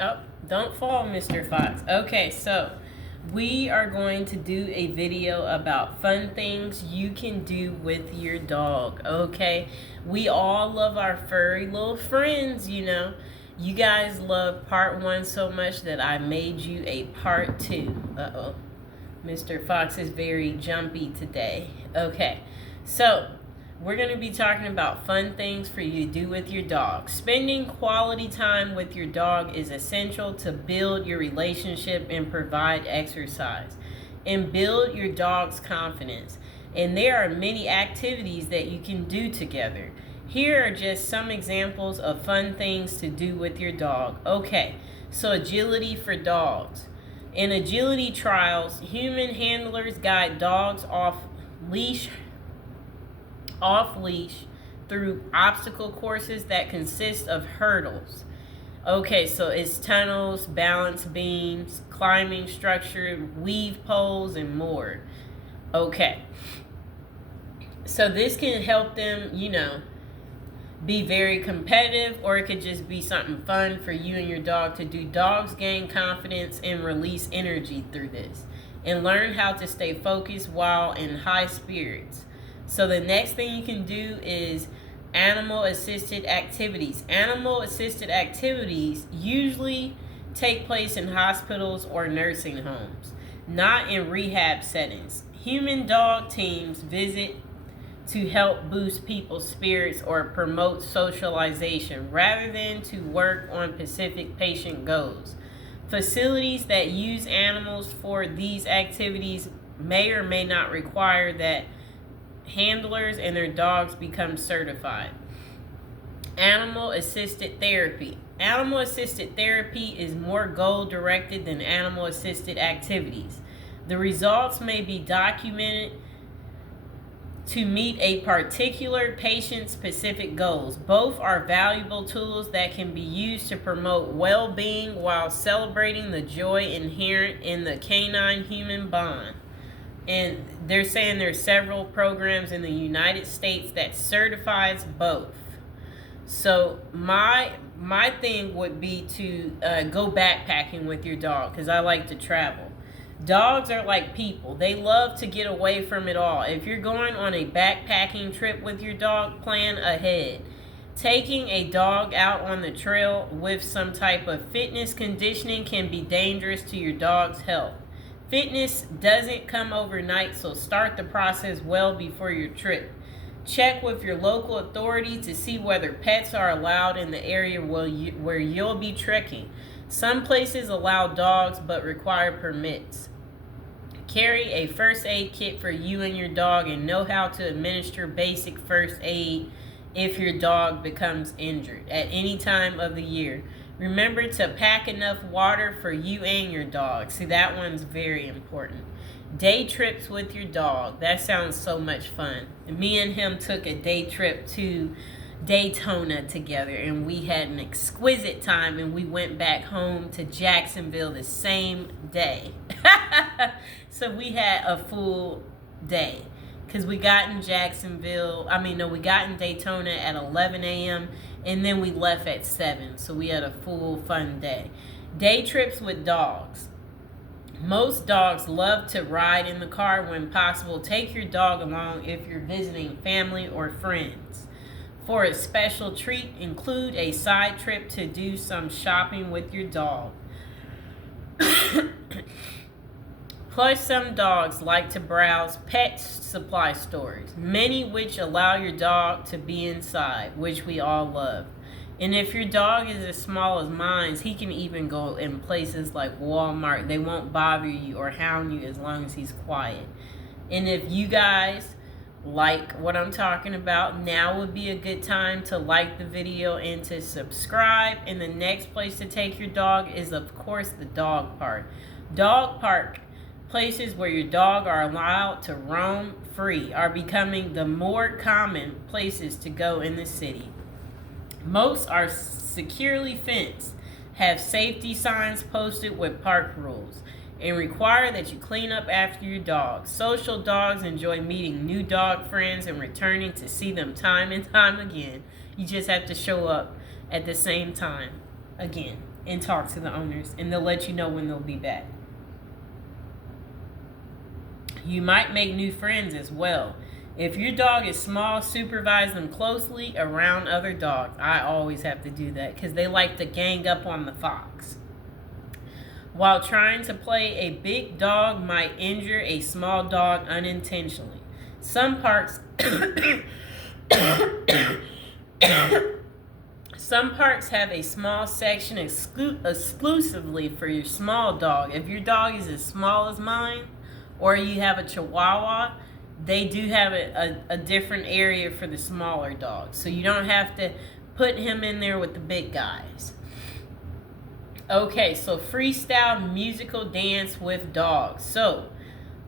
Oh, don't fall, Mr. Fox. Okay, so we are going to do a video about fun things you can do with your dog. Okay, we all love our furry little friends, you know. You guys love part one so much that I made you a part two. Uh-oh. Mr. Fox is very jumpy today. Okay, so we're going to be talking about fun things for you to do with your dog. Spending quality time with your dog is essential to build your relationship and provide exercise and build your dog's confidence. And there are many activities that you can do together. Here are just some examples of fun things to do with your dog. Okay, so agility for dogs. In agility trials, human handlers guide dogs off leash through obstacle courses that consist of hurdles. Okay, so it's tunnels, balance beams, climbing structure, weave poles, and more. Okay, so this can help them, be very competitive, or it could just be something fun for you and your dog to do. Dogs gain confidence and release energy through this and learn how to stay focused while in high spirits. So the next thing you can do is animal assisted activities. Animal assisted activities usually take place in hospitals or nursing homes, not in rehab settings. Human dog teams visit to help boost people's spirits or promote socialization rather than to work on specific patient goals. Facilities that use animals for these activities may or may not require that handlers and their dogs become certified. Animal assisted therapy. Animal assisted therapy is more goal directed than animal assisted activities. The results may be documented to meet a particular patient-specific goals. Both are valuable tools that can be used to promote well-being while celebrating the joy inherent in the canine-human bond. And they're saying there's several programs in the United States that certifies both. So my thing would be to go backpacking with your dog, because I like to travel. Dogs are like people. They love to get away from it all. If you're going on a backpacking trip with your dog, plan ahead. Taking a dog out on the trail with some type of fitness conditioning can be dangerous to your dog's health. Fitness doesn't come overnight, so start the process well before your trip. Check with your local authority to see whether pets are allowed in the area where you'll be trekking. Some places allow dogs but require permits. Carry a first aid kit for you and your dog and know how to administer basic first aid if your dog becomes injured at any time of the year. Remember to pack enough water for you and your dog. See, that one's very important. Day trips with your dog. That sounds so much fun. Me and him took a day trip to Daytona together, and we had an exquisite time, and we went back home to Jacksonville the same day. So we had a full day, because we got in we got in Daytona at 11 a.m. and then we left at 7, so we had a full fun day. Day trips with dogs. Most dogs love to ride in the car when possible. Take your dog along if you're visiting family or friends. For a special treat, include a side trip to do some shopping with your dog. Plus, some dogs like to browse pet supply stores, many which allow your dog to be inside, which we all love. And if your dog is as small as mine, he can even go in places like Walmart. They won't bother you or hound you as long as he's quiet. And if you guys like what I'm talking about, now would be a good time to like the video and to subscribe. And the next place to take your dog is, of course, the dog park. Dog park, places where your dog are allowed to roam free, are becoming the more common places to go in the city. Most are securely fenced, have safety signs posted with park rules, and require that you clean up after your dog. Social dogs enjoy meeting new dog friends and returning to see them time and time again. You just have to show up at the same time again. and talk to the owners, and they'll let you know when they'll be back. You might make new friends as well. If your dog is small, supervise them closely around other dogs. I always have to do that because they like to gang up on the fox. While trying to play, a big dog might injure a small dog unintentionally. Some parks have a small section exclusively for your small dog. If your dog is as small as mine, or you have a Chihuahua, they do have a different area for the smaller dogs. So you don't have to put him in there with the big guys. Okay, so freestyle musical dance with dogs. So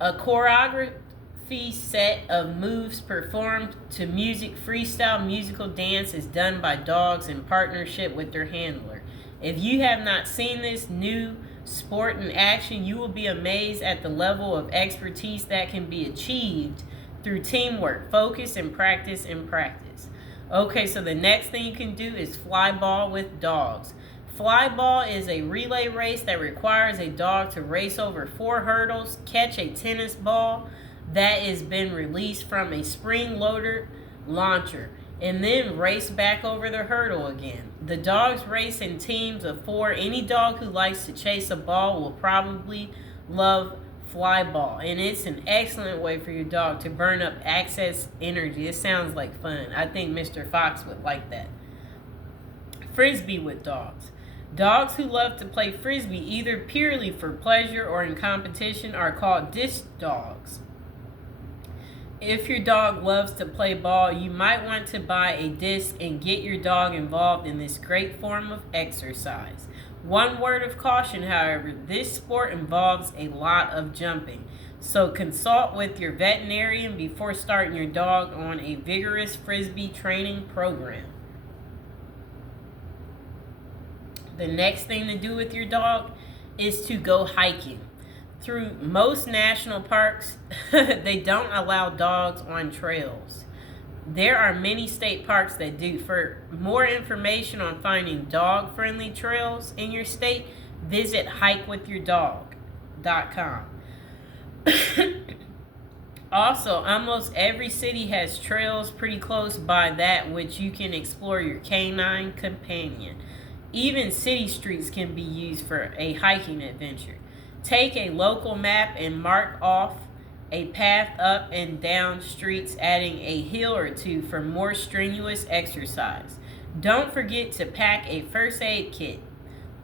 a choreography set of moves performed to music. Freestyle musical dance is done by dogs in partnership with their handler. If you have not seen this new sport in action, you will be amazed at the level of expertise that can be achieved through teamwork, focus, and practice and practice. Okay, so the next thing you can do is fly ball with dogs. Fly ball is a relay race that requires a dog to race over 4 hurdles, catch a tennis ball that has been released from a spring-loaded launcher, and then race back over the hurdle again. The dogs race in teams of 4. Any dog who likes to chase a ball will probably love fly ball, and it's an excellent way for your dog to burn up excess energy. It sounds like fun. I think Mr. Fox would like that. Frisbee with dogs. Dogs who love to play frisbee either purely for pleasure or in competition are called disc dogs. If your dog loves to play ball, you might want to buy a disc and get your dog involved in this great form of exercise. One word of caution, however, this sport involves a lot of jumping. So consult with your veterinarian before starting your dog on a vigorous frisbee training program. The next thing to do with your dog is to go hiking. Through most national parks, they don't allow dogs on trails. There are many state parks that do. For more information on finding dog-friendly trails in your state, visit hikewithyourdog.com. Also, almost every city has trails pretty close by that which you can explore your canine companion. Even city streets can be used for a hiking adventure. Take a local map and mark off a path up and down streets, adding a hill or two for more strenuous exercise. Don't forget to pack a first aid kit,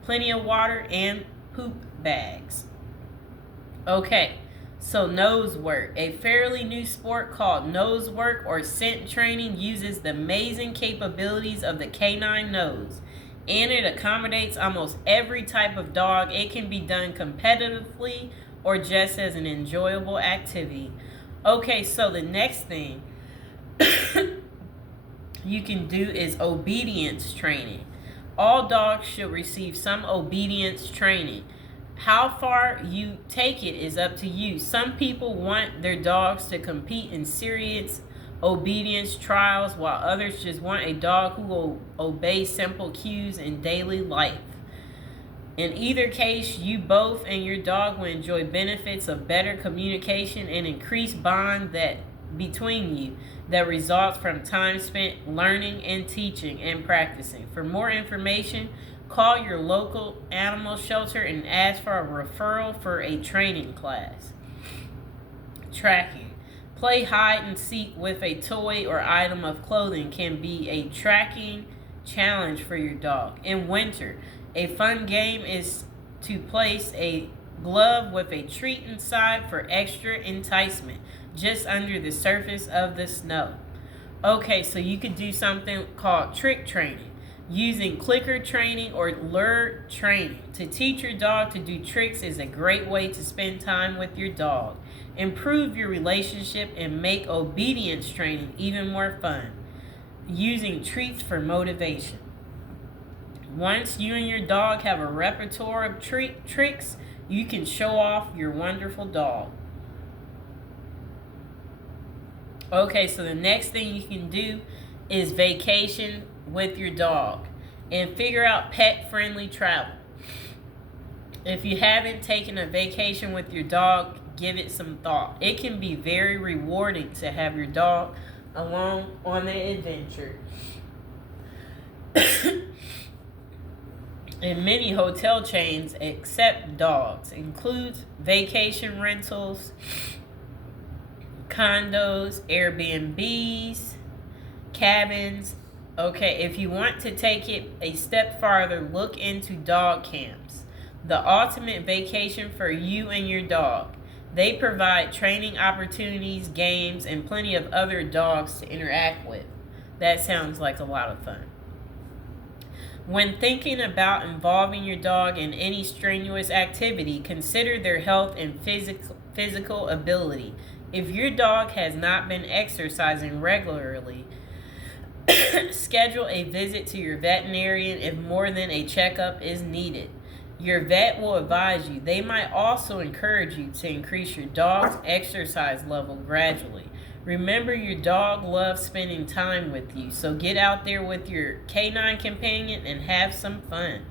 plenty of water, and poop bags. Okay, so nose work. A fairly new sport called nose work or scent training uses the amazing capabilities of the canine nose, and it accommodates almost every type of dog. It can be done competitively or just as an enjoyable activity. Okay, so the next thing you can do is obedience training. All dogs should receive some obedience training. How far you take it is up to you. Some people want their dogs to compete in serious obedience trials, while others just want a dog who will obey simple cues in daily life. In either case, you both and your dog will enjoy benefits of better communication and increased bond that between you that results from time spent learning and teaching and practicing. For more information, call your local animal shelter and ask for a referral for a training class. Tracking. Play hide and seek with a toy or item of clothing can be a tracking challenge for your dog. In winter, a fun game is to place a glove with a treat inside for extra enticement just under the surface of the snow. Okay, so you could do something called trick training, using clicker training or lure training. To teach your dog to do tricks is a great way to spend time with your dog, improve your relationship, and make obedience training even more fun, using treats for motivation. Once you and your dog have a repertoire of tricks, you can show off your wonderful dog. Okay, so the next thing you can do is vacation with your dog and figure out pet-friendly travel. If you haven't taken a vacation with your dog, give it some thought. It can be very rewarding to have your dog along on the adventure. And many hotel chains accept dogs, includes vacation rentals, condos, Airbnbs, cabins. Okay, if you want to take it a step farther, look into dog camps, the ultimate vacation for you and your dog. They provide training opportunities, games, and plenty of other dogs to interact with. That sounds like a lot of fun. When thinking about involving your dog in any strenuous activity, consider their health and physical ability. If your dog has not been exercising regularly, schedule a visit to your veterinarian if more than a checkup is needed. Your vet will advise you. They might also encourage you to increase your dog's exercise level gradually. Remember, your dog loves spending time with you, so get out there with your canine companion and have some fun.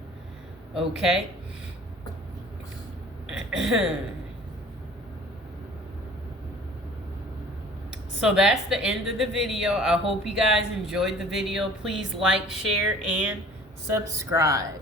Okay? So that's the end of the video. I hope you guys enjoyed the video. Please like, share, and subscribe.